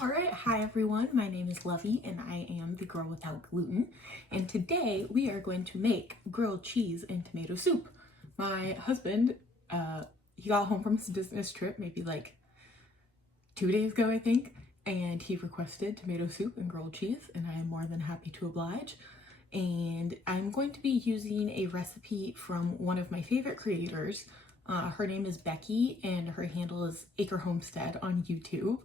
Alright, hi everyone, my name is Lovey and I am the girl without gluten, and today we are going to make grilled cheese and tomato soup. My husband, he got home from his business trip maybe like 2 days ago I think, and he requested tomato soup and grilled cheese, and I am more than happy to oblige. And I'm going to be using a recipe from one of my favorite creators. Her name is Becky and her handle is Acre Homestead on YouTube.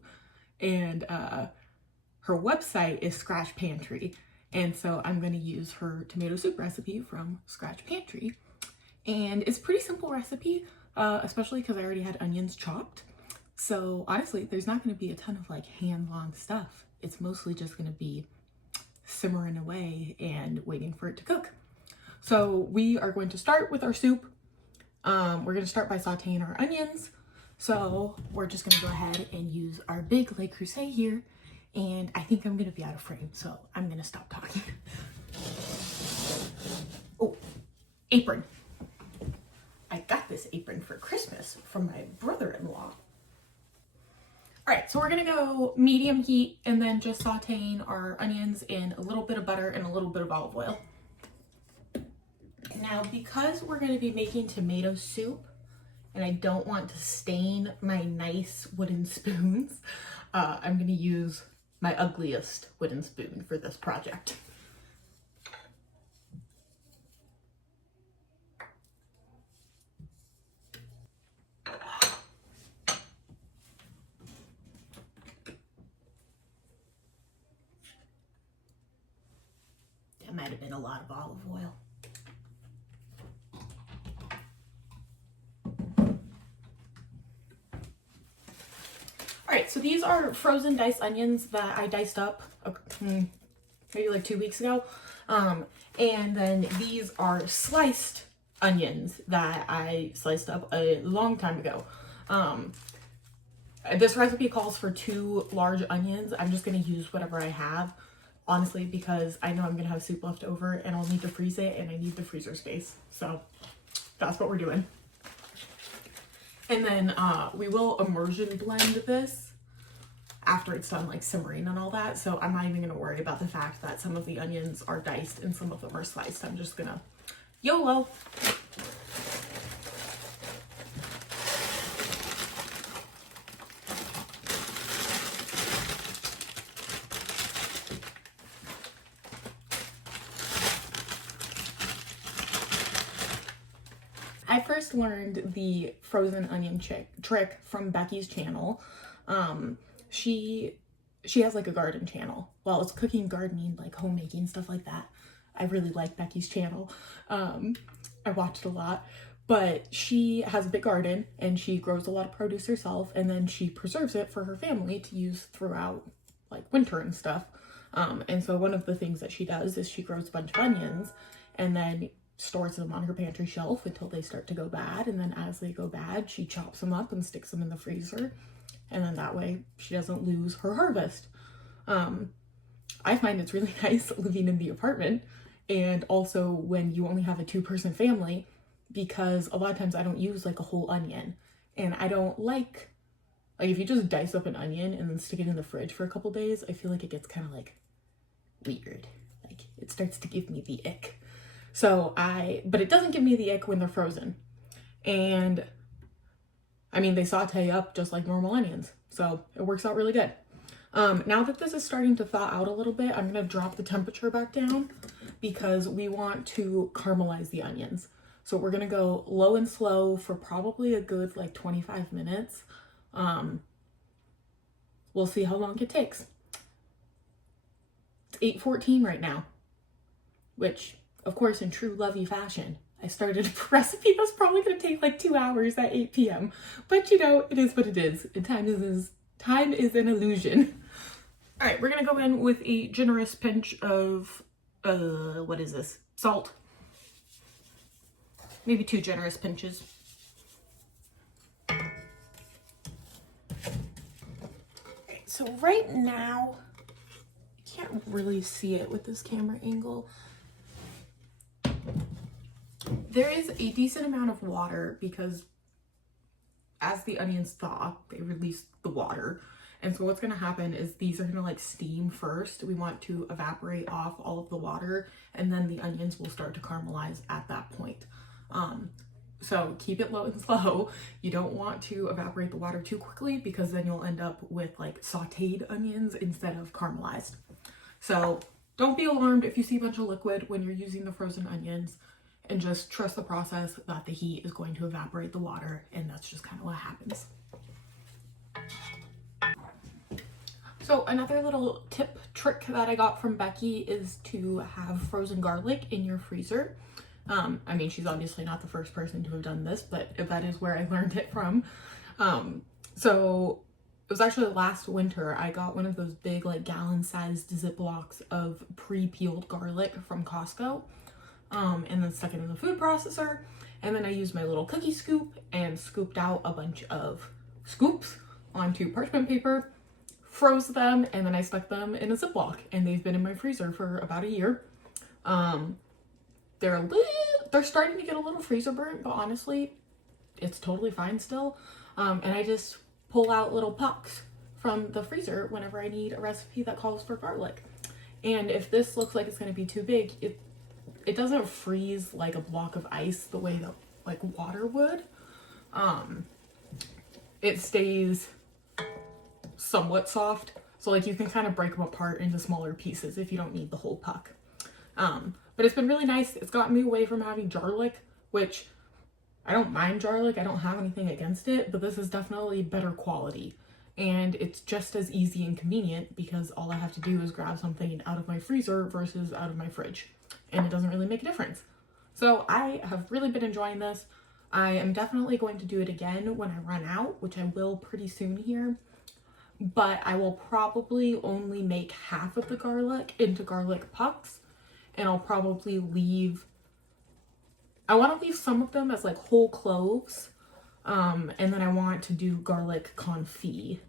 And her website is Scratch Pantry, and so I'm going to use her tomato soup recipe from Scratch Pantry. And it's a pretty simple recipe, especially because I already had onions chopped. So honestly, there's not going to be a ton of like hand-long stuff. It's mostly just going to be simmering away and waiting for it to cook. So we are going to start with our soup. We're going to start by sauteing our onions. So we're just gonna go ahead and use our big Le Creuset here, and I think I'm gonna be out of frame, so I'm gonna stop talking. Oh, apron. I got this apron for Christmas from my brother-in-law. All right, so we're gonna go medium heat and then just sauteing our onions in a little bit of butter and a little bit of olive oil. Now, because we're gonna be making tomato soup, and I don't want to stain my nice wooden spoons, I'm going to use my ugliest wooden spoon for this project. That might have been a lot of olive oil. Alright, so these are frozen diced onions that I diced up maybe like 2 weeks ago. And then these are sliced onions that I sliced up a long time ago. This recipe calls for 2 large onions. I'm just going to use whatever I have, honestly, because I know I'm going to have soup left over and I'll need to freeze it, and I need the freezer space. So that's what we're doing. And then we will immersion blend this after it's done like simmering and all that. So I'm not even gonna worry about the fact that some of the onions are diced and some of them are sliced. I'm just gonna YOLO. I first learned the frozen onion trick from Becky's channel. She has like a garden channel. Well, it's cooking, gardening, like homemaking, stuff like that. I really like Becky's channel. I watched a lot, but she has a big garden and she grows a lot of produce herself, and then she preserves it for her family to use throughout like winter and stuff. And so one of the things that she does is she grows a bunch of onions and then stores them on her pantry shelf until they start to go bad, and then as they go bad she chops them up and sticks them in the freezer, and then that way she doesn't lose her harvest. I find it's really nice living in the apartment, and also when you only have a 2-person family, because a lot of times I don't use like a whole onion, and I don't like if you just dice up an onion and then stick it in the fridge for a couple days, I feel like it gets kind of like weird, like it starts to give me the ick. But it doesn't give me the ick when they're frozen. And I mean, they saute up just like normal onions. So it works out really good. Now that this is starting to thaw out a little bit, I'm going to drop the temperature back down because we want to caramelize the onions. So we're going to go low and slow for probably a good like 25 minutes. We'll see how long it takes. It's 8:14 right now, which, of course, in true Lovey fashion, I started a recipe that's probably going to take like 2 hours at 8 p.m. But you know, it is what it is. And time is an illusion. All right, we're going to go in with a generous pinch of, what is this? Salt. Maybe 2 generous pinches. All right, so right now, I can't really see it with this camera angle. There is a decent amount of water because as the onions thaw, they release the water. And so what's going to happen is these are going to like steam first. We want to evaporate off all of the water, and then the onions will start to caramelize at that point. So keep it low and slow. You don't want to evaporate the water too quickly, because then you'll end up with like sauteed onions instead of caramelized. So don't be alarmed if you see a bunch of liquid when you're using the frozen onions, and just trust the process that the heat is going to evaporate the water, and that's just kind of what happens. So another little tip trick that I got from Becky is to have frozen garlic in your freezer. I mean, she's obviously not the first person to have done this, but that is where I learned it from. So it was actually last winter, I got one of those big like gallon-sized Ziplocs of pre-peeled garlic from Costco, and then stuck it in the food processor. And then I used my little cookie scoop and scooped out a bunch of scoops onto parchment paper, froze them, and then I stuck them in a Ziploc, and they've been in my freezer for about a year. They're starting to get a little freezer burnt, but honestly, it's totally fine still. And I just pull out little pucks from the freezer whenever I need a recipe that calls for garlic. And if this looks like it's going to be too big, it doesn't freeze like a block of ice the way that like water would. It stays somewhat soft, so like you can kind of break them apart into smaller pieces if you don't need the whole puck. But it's been really nice. It's gotten me away from having jarlic, which I don't mind jarlic. I don't have anything against it, but this is definitely better quality. And it's just as easy and convenient because all I have to do is grab something out of my freezer versus out of my fridge. And it doesn't really make a difference. So I have really been enjoying this. I am definitely going to do it again when I run out, which I will pretty soon here. But I will probably only make half of the garlic into garlic pucks. And I'll probably I want to leave some of them as like whole cloves. And then I want to do garlic confit,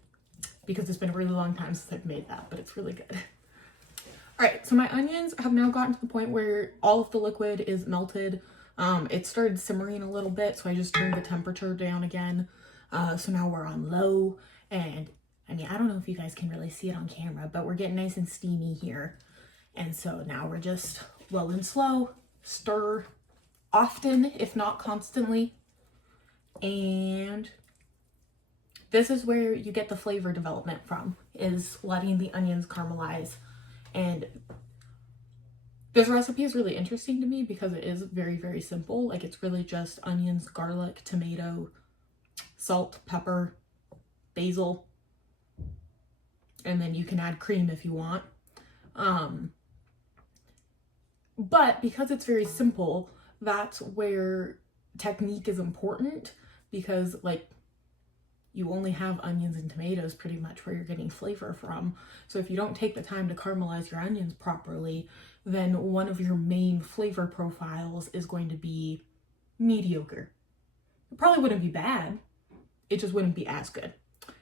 because it's been a really long time since I've made that, but it's really good. All right, so my onions have now gotten to the point where all of the liquid is melted. It started simmering a little bit, so I just turned the temperature down again. So now we're on low, and I mean, I don't know if you guys can really see it on camera, but we're getting nice and steamy here. And so now we're just low and slow, stir often, if not constantly. And this is where you get the flavor development from, is letting the onions caramelize. And this recipe is really interesting to me because it is very, very simple. Like, it's really just onions, garlic, tomato, salt, pepper, basil, and then you can add cream if you want. But because it's very simple, that's where technique is important, because like you only have onions and tomatoes pretty much where you're getting flavor from. So if you don't take the time to caramelize your onions properly, then one of your main flavor profiles is going to be mediocre. It probably wouldn't be bad, it just wouldn't be as good.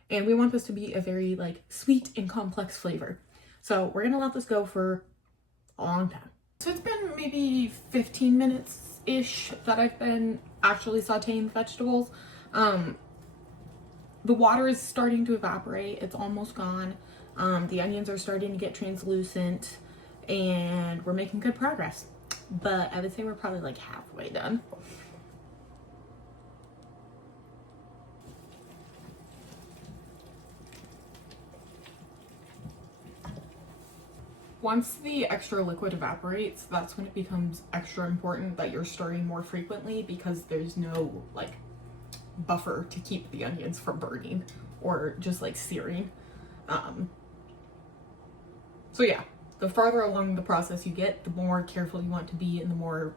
And we want this to be a very like sweet and complex flavor. So we're gonna let this go for a long time. So it's been maybe 15 minutes-ish that I've been actually sauteing vegetables. The water is starting to evaporate. It's almost gone. The onions are starting to get translucent, and we're making good progress. But I would say we're probably like halfway done. Once the extra liquid evaporates, that's when it becomes extra important that you're stirring more frequently, because there's no like buffer to keep the onions from burning or just like searing. So yeah, the farther along the process you get, the more careful you want to be and the more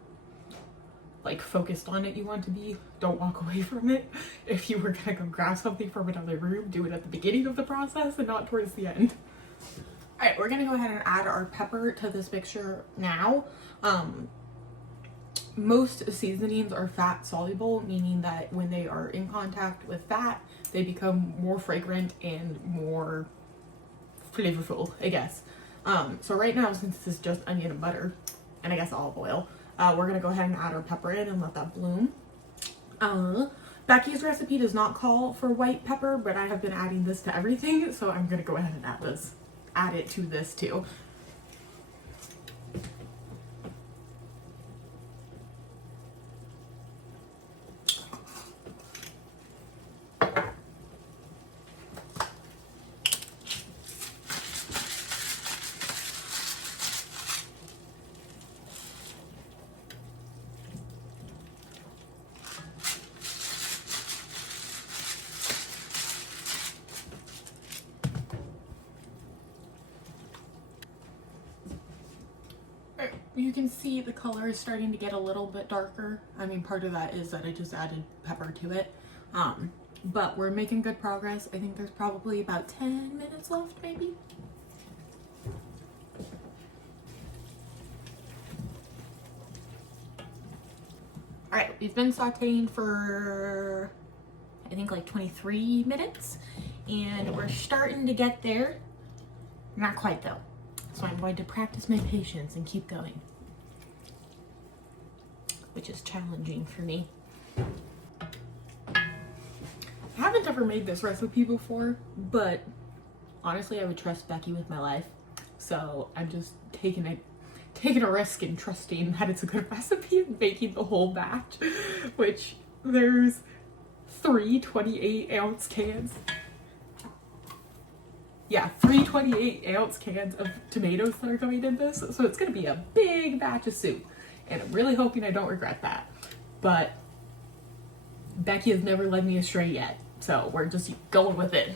like focused on it you want to be. Don't walk away from it. If you were gonna go grab something from another room, do it at the beginning of the process and not towards the end. All right, we're gonna go ahead and add our pepper to this mixture now. Most seasonings are fat soluble, meaning that when they are in contact with fat, they become more fragrant and more flavorful, I guess. So right now, since this is just onion and butter, and I guess olive oil, we're gonna go ahead and add our pepper in and let that bloom. Becky's recipe does not call for white pepper, but I have been adding this to everything, so I'm gonna go ahead and add it to this too. You can see the color is starting to get a little bit darker. I mean, part of that is that I just added pepper to it. But we're making good progress. I think there's probably about 10 minutes left, maybe. All right, we've been sauteing for, I think, like 23 minutes, and we're starting to get there. Not quite though. So I'm going to practice my patience and keep going, which is challenging for me. I haven't ever made this recipe before, but honestly, I would trust Becky with my life. So I'm just taking a risk and trusting that it's a good recipe and making the whole batch, which there's 3 28-ounce cans. Yeah, 3 28-ounce cans of tomatoes that are going in this. So it's gonna be a big batch of soup. And I'm really hoping I don't regret that. But Becky has never led me astray yet. So we're just going with it.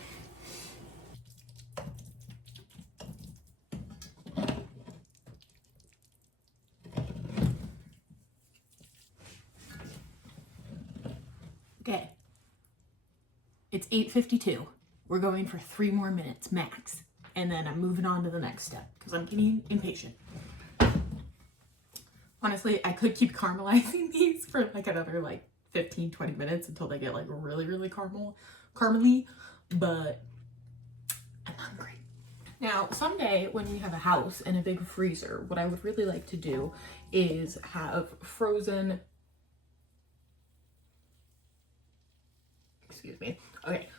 Okay. It's 8:52. We're going for 3 more minutes max. And then I'm moving on to the next step because I'm getting impatient. Honestly, I could keep caramelizing these for like another like 15-20 minutes until they get like really, really caramely, but I'm hungry. Now, someday when we have a house and a big freezer, what I would really like to do is have frozen,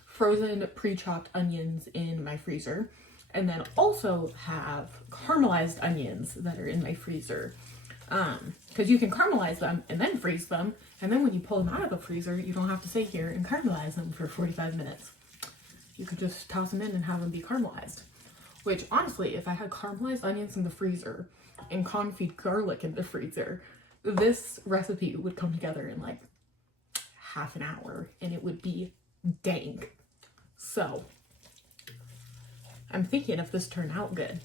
frozen pre-chopped onions in my freezer, and then also have caramelized onions that are in my freezer. Because you can caramelize them and then freeze them, and then when you pull them out of the freezer, you don't have to sit here and caramelize them for 45 minutes. You could just toss them in and have them be caramelized. Which, honestly, if I had caramelized onions in the freezer and confit garlic in the freezer, this recipe would come together in like half an hour, and it would be dank. So, I'm thinking if this turns out good,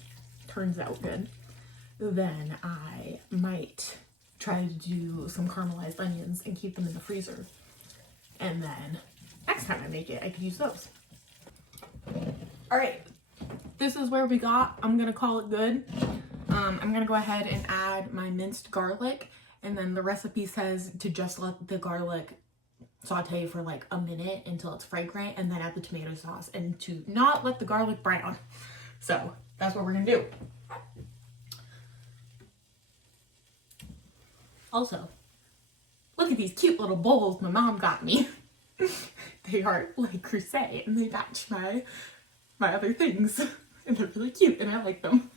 then I might try to do some caramelized onions and keep them in the freezer. And then next time I make it, I could use those. All right, this is where we got. I'm gonna call it good. I'm gonna go ahead and add my minced garlic, and then the recipe says to just let the garlic saute for like a minute until it's fragrant, and then add the tomato sauce, and to not let the garlic brown. So that's what we're gonna do. Also, look at these cute little bowls my mom got me. They are like crusade, and they match my other things, and they're really cute, and I like them.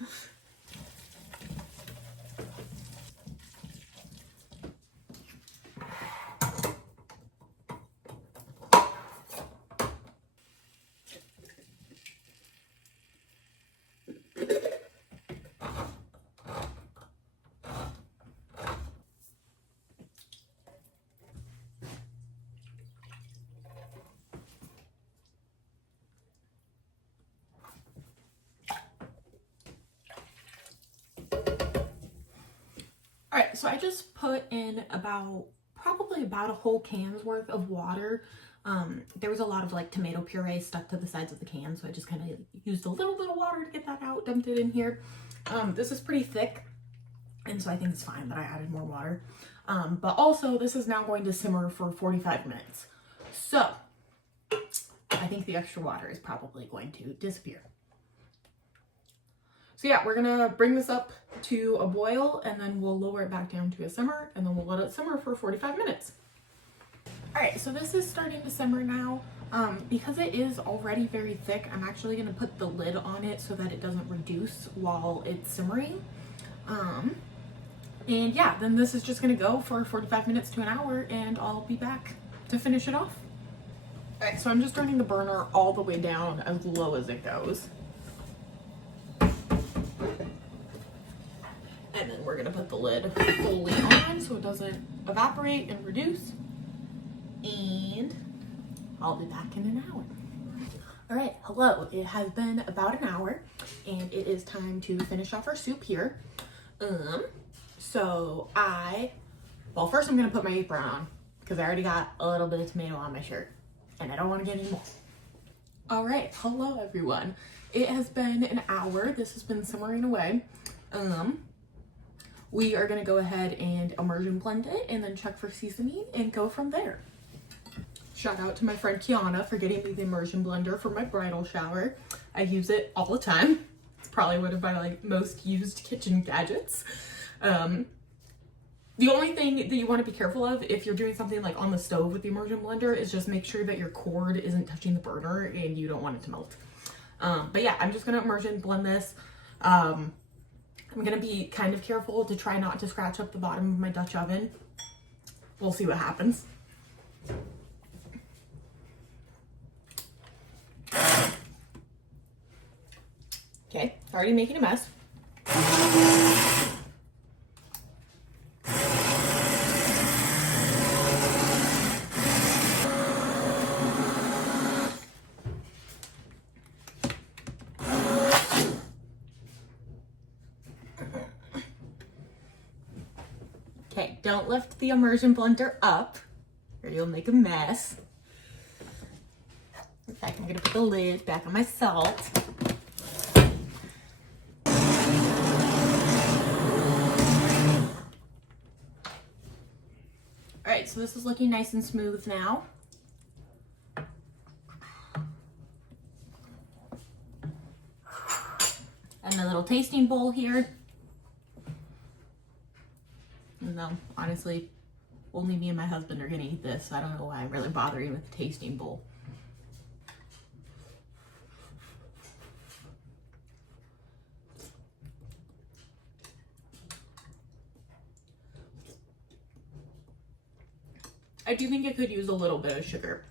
All right, so I just put in probably about a whole can's worth of water. There was a lot of like tomato puree stuck to the sides of the can, so I just kind of used a little bit of water to get that out, dumped it in here. This is pretty thick, and so I think it's fine that I added more water. But also, this is now going to simmer for 45 minutes. So I think the extra water is probably going to disappear. So yeah, we're gonna bring this up to a boil, and then we'll lower it back down to a simmer, and then we'll let it simmer for 45 minutes. All right, so this is starting to simmer now. Because it is already very thick, I'm actually gonna put the lid on it so that it doesn't reduce while it's simmering. And yeah, then this is just gonna go for 45 minutes to an hour and I'll be back to finish it off. All right, so I'm just turning the burner all the way down as low as it goes. And then we're gonna put the lid fully on so it doesn't evaporate and reduce. And I'll be back in an hour. All right, hello. It has been about an hour and it is time to finish off our soup here. Well, first I'm gonna put my apron on because I already got a little bit of tomato on my shirt and I don't want to get any more. All right, hello everyone. It has been an hour. This has been simmering away. We are gonna go ahead and immersion blend it and then check for seasoning and go from there. Shout out to my friend Kiana for getting me the immersion blender for my bridal shower. I use it all the time. It's probably one of my most used kitchen gadgets. The only thing that you want to be careful of if you're doing something like on the stove with the immersion blender is just make sure that your cord isn't touching the burner and you don't want it to melt. But yeah, I'm just gonna immersion blend this. I'm gonna be kind of careful to try not to scratch up the bottom of my Dutch oven. We'll see what happens. Okay, already making a mess. Okay, don't lift the immersion blender up or you'll make a mess. In fact, I'm gonna put the lid back on my salt. All right, so this is looking nice and smooth now. And my little tasting bowl here. No, honestly, only me and my husband are gonna eat this. So I don't know why I'm really bothering with the tasting bowl. I do think it could use a little bit of sugar.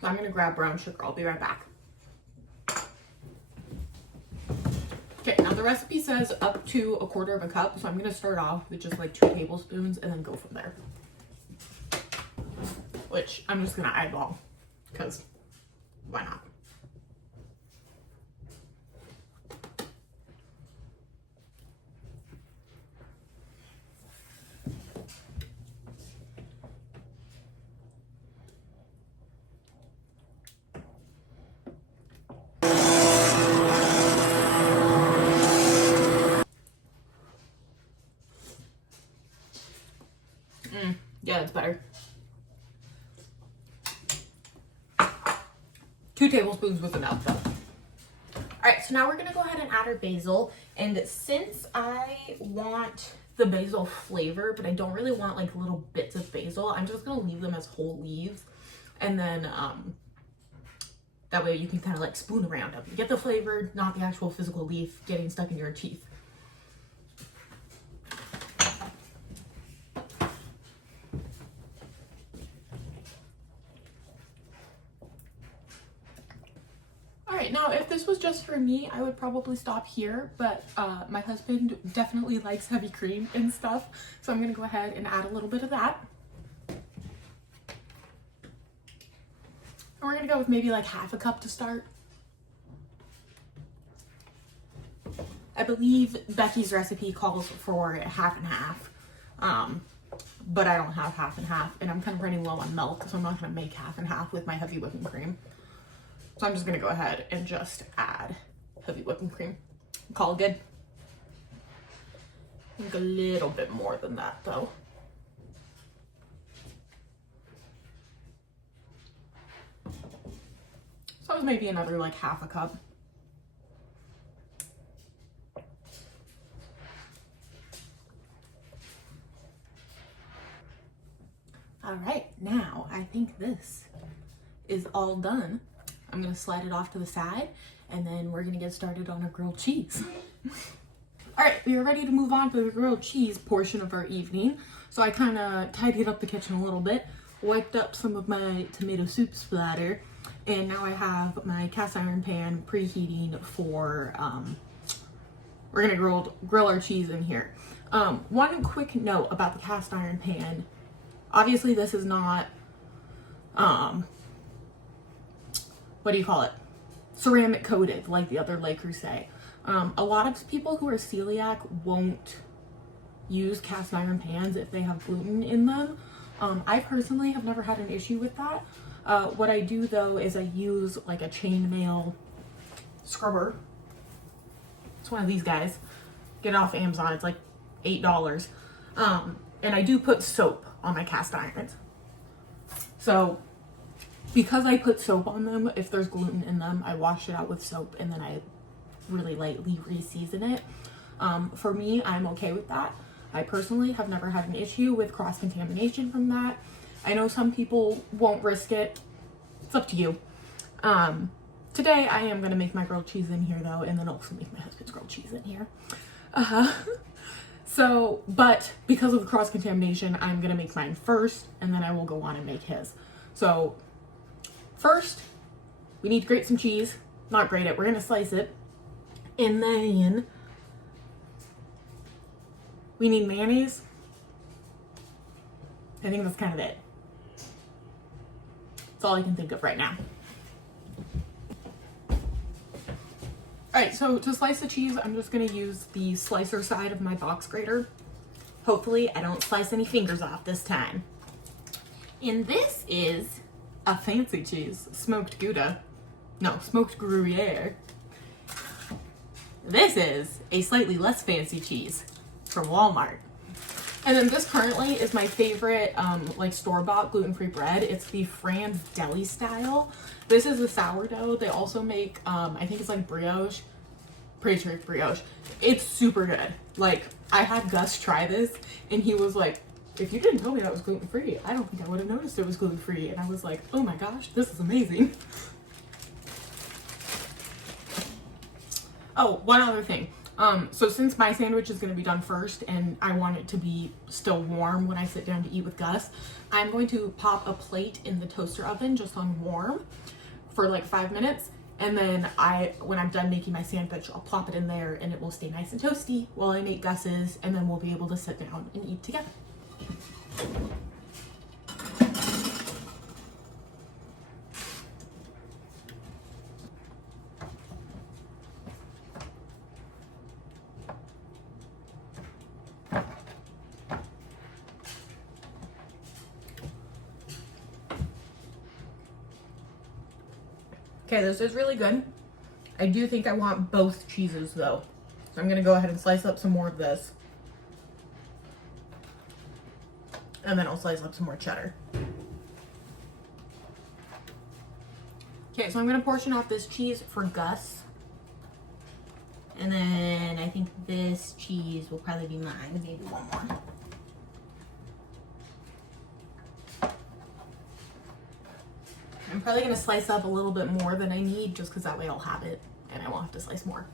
So I'm gonna grab brown sugar. I'll be right back. Okay, now the recipe says up to 1/4 cup. So I'm gonna start off with just like 2 tablespoons and then go from there. Which I'm just gonna eyeball because why not? Yeah, it's better. 2 tablespoons was enough though. All right, so now we're gonna go ahead and add our basil. And since I want the basil flavor, but I don't really want like little bits of basil, I'm just gonna leave them as whole leaves. And then that way you can kind of like spoon around them. You get the flavor, not the actual physical leaf getting stuck in your teeth. Now, if this was just for me, I would probably stop here, but my husband definitely likes heavy cream and stuff, so I'm gonna go ahead and add a little bit of that. And we're gonna go with maybe like 1/2 cup to start. I believe Becky's recipe calls for 1/2 and 1/2, but I don't have 1/2 and 1/2, and I'm kind of running low on milk, so I'm not gonna make 1/2 and 1/2 with my heavy whipping cream. So I'm just gonna go ahead and just add heavy whipping cream. Call it good. I think a little bit more than that though. So it was maybe another like 1/2 cup. All right, now I think this is all done. I'm gonna slide it off to the side and then we're gonna get started on our grilled cheese. All right, we are ready to move on to the grilled cheese portion of our evening. So I kind of tidied up the kitchen a little bit, wiped up some of my tomato soup splatter, and now I have my cast iron pan preheating for, we're gonna grill our cheese in here. One quick note about the cast iron pan. Obviously this is not, what do you call it? Ceramic coated like the other Le Creuset. A lot of people who are celiac won't use cast iron pans if they have gluten in them. I personally have never had an issue with that. What I do though is I use like a chainmail scrubber. It's one of these guys. Get it off Amazon. It's like $8. And I do put soap on my cast irons. So because I put soap on them, if there's gluten in them, I wash it out with soap and then I really lightly re-season it. For me, I'm okay with that. I personally have never had an issue with cross-contamination from that. I know some people won't risk it. It's up to you. Today I am gonna make my grilled cheese in here though, and then also make my husband's grilled cheese in here. But because of the cross-contamination, I'm gonna make mine first, and then I will go on and make his. So first, we need to grate some cheese. Not grate it, we're gonna slice it. And then we need mayonnaise. I think that's kind of it. That's all I can think of right now. Alright, so to slice the cheese, I'm just going to use the slicer side of my box grater. Hopefully I don't slice any fingers off this time. And this is a fancy cheese, smoked Gouda. No, smoked Gruyere. This is a slightly less fancy cheese from Walmart. And then this currently is my favorite like store-bought gluten-free bread. It's the Franz Deli style. This is a sourdough. They also make, I think it's like brioche. Pretty sure it's brioche. It's super good. Like, I had Gus try this and he was like, if you didn't tell me that was gluten-free, I don't think I would have noticed it was gluten-free. And I was like, oh my gosh, this is amazing. Oh, one other thing. So since my sandwich is going to be done first and I want it to be still warm when I sit down to eat with Gus, I'm going to pop a plate in the toaster oven just on warm for like 5 minutes. And then when I'm done making my sandwich, I'll plop it in there and it will stay nice and toasty while I make Gus's, and then we'll be able to sit down and eat together. Okay, this is really good. I do think I want both cheeses though. So I'm gonna go ahead and slice up some more of this. And then I'll slice up some more cheddar. Okay, so I'm gonna portion off this cheese for Gus. And then I think this cheese will probably be mine, maybe one more. I'm probably going to slice up a little bit more than I need just because that way I'll have it and I won't have to slice more.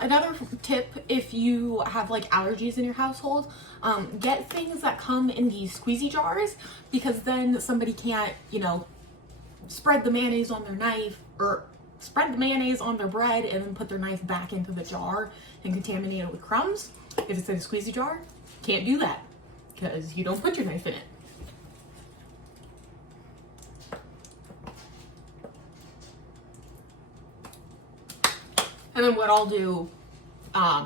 Another tip, if you have like allergies in your household, get things that come in these squeezy jars, because then somebody can't, you know, spread the mayonnaise on their knife or spread the mayonnaise on their bread and then put their knife back into the jar and contaminate it with crumbs. If it's in a squeezy jar, can't do that because you don't put your knife in it. And then what I'll do,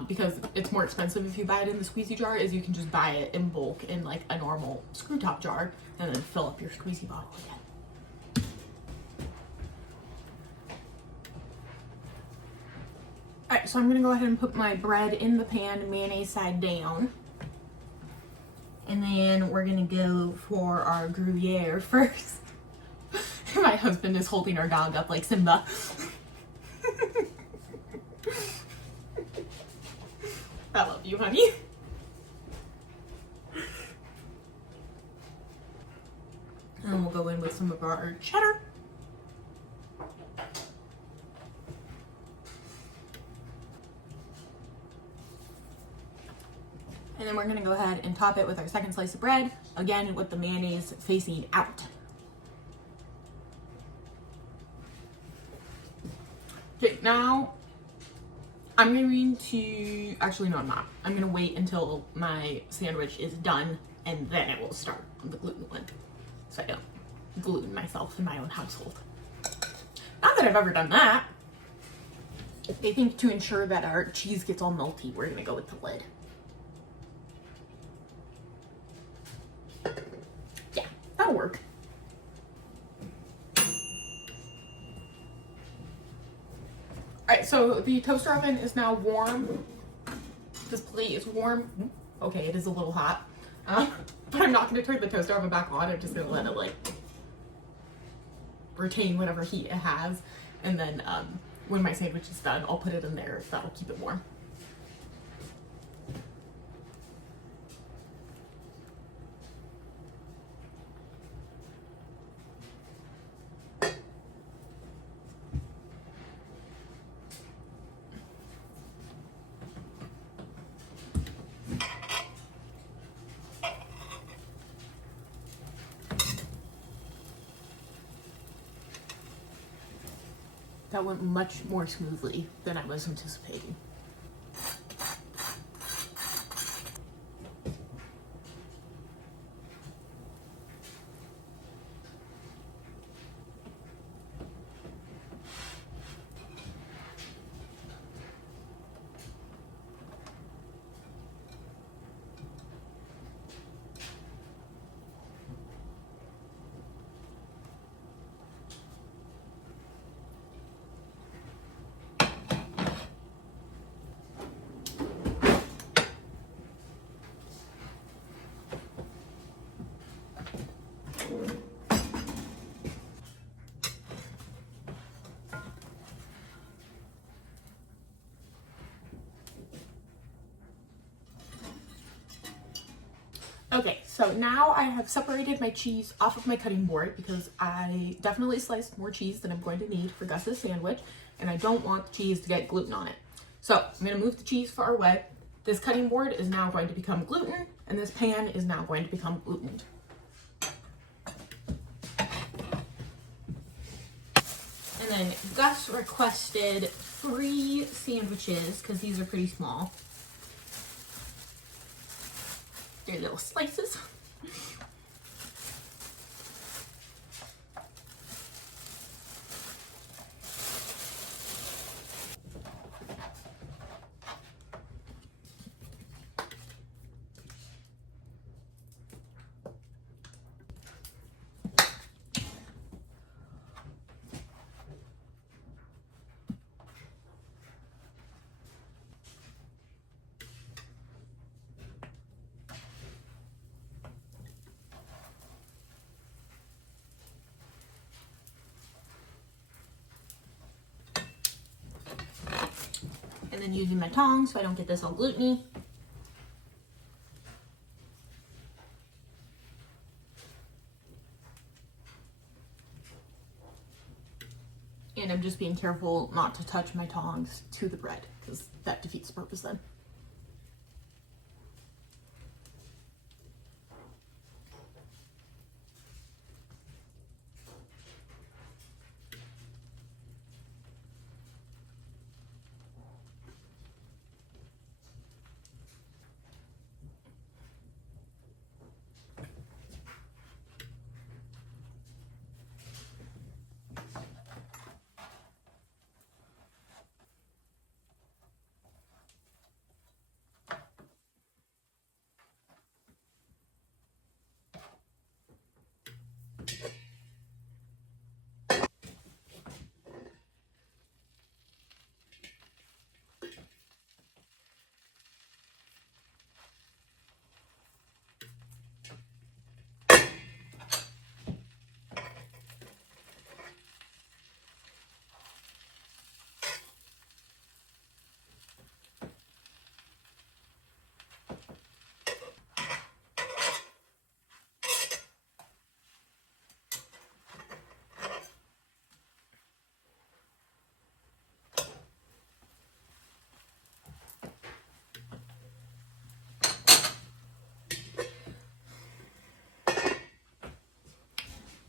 because it's more expensive if you buy it in the squeezy jar, is you can just buy it in bulk in like a normal screw top jar and then fill up your squeezy bottle again. Alright, so I'm gonna go ahead and put my bread in the pan, mayonnaise side down. And then we're gonna go for our Gruyere first. My husband is holding our dog up like Simba. I love you, honey. And we'll go in with some of our cheddar. And then we're gonna go ahead and top it with our second slice of bread, again with the mayonnaise facing out. Okay, now I'm going to, actually no I'm not. I'm gonna wait until my sandwich is done and then I will start on the gluten one. So I don't gluten myself in my own household. Not that I've ever done that. I think to ensure that our cheese gets all melty, we're gonna go with the lid. Yeah, that'll work. Alright, so the toaster oven is now warm. This plate is warm. Okay, it is a little hot. But I'm not going to turn the toaster oven back on. I'm just going to let it like retain whatever heat it has. And then when my sandwich is done, I'll put it in there. That'll keep it warm. That went much more smoothly than I was anticipating. Okay, so now I have separated my cheese off of my cutting board because I definitely sliced more cheese than I'm going to need for Gus's sandwich, and I don't want the cheese to get gluten on it. So I'm going to move the cheese far away. This cutting board is now going to become gluten, and this pan is now going to become glutened. And then Gus requested 3 sandwiches because these are pretty small. They're little slices. And then using my tongs so I don't get this all gluteny. And I'm just being careful not to touch my tongs to the bread because that defeats the purpose then.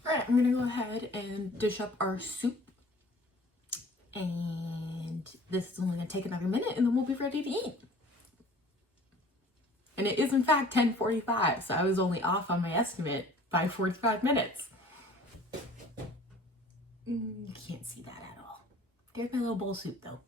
Alright, I'm gonna go ahead and dish up our soup. And this is only gonna take another minute and then we'll be ready to eat. And it is in fact 10:45, so I was only off on my estimate by 45 minutes. You can't see that at all. There's my little bowl of soup though.